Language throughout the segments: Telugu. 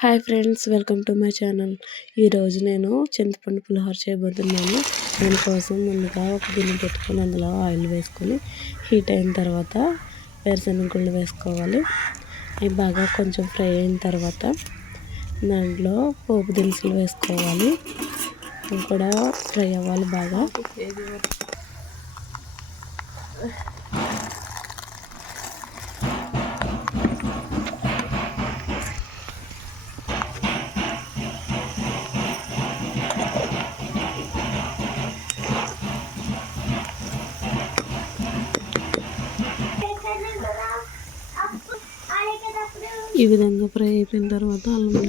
Hi friends, welcome to my channel. ఈరోజు నేను చింతపండు పులిహోర చేయబోతున్నాను. దానికోసం ముందుగా ఒక గిన్నె పెట్టుకొని అందులో ఆయిల్ వేసుకొని హీట్ అయిన తర్వాత వేరుశనగ గుళ్ళు వేసుకోవాలి. అవి బాగా కొంచెం ఫ్రై అయిన తర్వాత దాంట్లో పోపు దినుసులు వేసుకోవాలి. అవి కూడా ఫ్రై అవ్వాలి బాగా. ఈ విధంగా ఫ్రై అయిపోయిన తర్వాత అల్లం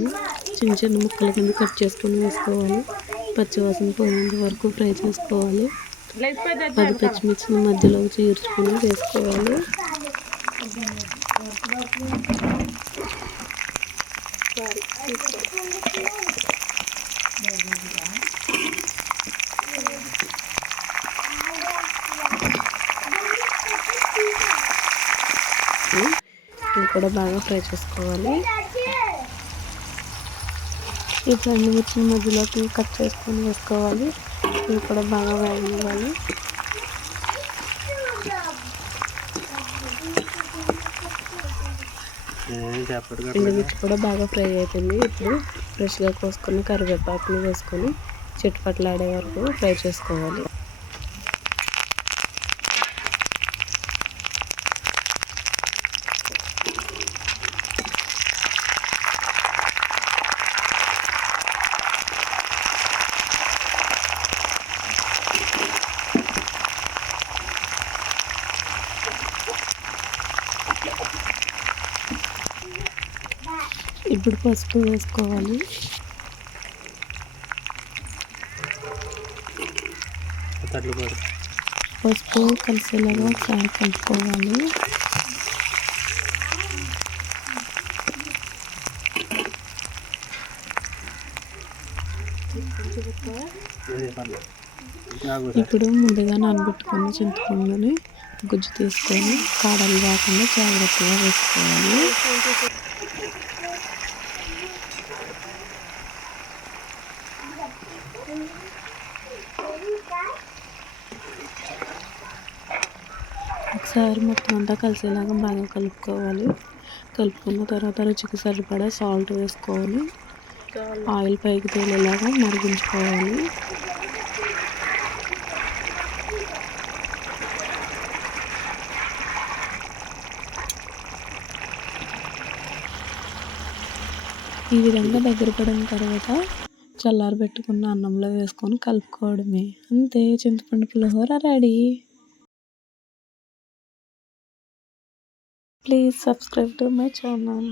చిన్న చిన్న ముక్కల కింద కట్ చేసుకొని వేసుకోవాలి. పచ్చివాసన పోయేంత వరకు ఫ్రై చేసుకోవాలి. 10 పచ్చిమిర్చిని మధ్యలో చీర్చుకొని వేసుకోవాలి. ఇవి కూడా బాగా ఫ్రై చేసుకోవాలి. ఈ రెండు మిర్చిని మధ్యలోకి కట్ చేసుకొని వేసుకోవాలి. ఇవి కూడా బాగా వేగనివ్వాలి. ఎండుమిర్చి కూడా బాగా ఫ్రై అయిపోయింది. ఇప్పుడు ఫ్రెష్గా కోసుకొని కరివేపాకుని వేసుకొని చిట్పట్లాడే వరకు ఫ్రై చేసుకోవాలి. ఇప్పుడు పసుపు వేసుకోవాలి. పసుపు కలిసేలాగా ఒకసారి కలుపుకోవాలి. ఇప్పుడు ముందుగా నానబెట్టుకున్న చింతపండుని గుజ్జు తీసుకొని కాడలు రాకుండా జాగ్రత్తగా వేసుకోవాలి. ఒకసారి మొత్తం అంతా కలిసేలాగా బాగా కలుపుకోవాలి. కలుపుకున్న తర్వాత రుచికి సరిపడా సాల్ట్ వేసుకోవాలి. ఆయిల్ పైకి తేలేలాగా మరిగించుకోవాలి. ఈ విధంగా దగ్గర పడిన తర్వాత చల్లారబెట్టుకున్న అన్నంలో వేసుకొని కలుపుకోవడమే. అంతే, చింతపండు పులిహోర ready. Please subscribe to my channel.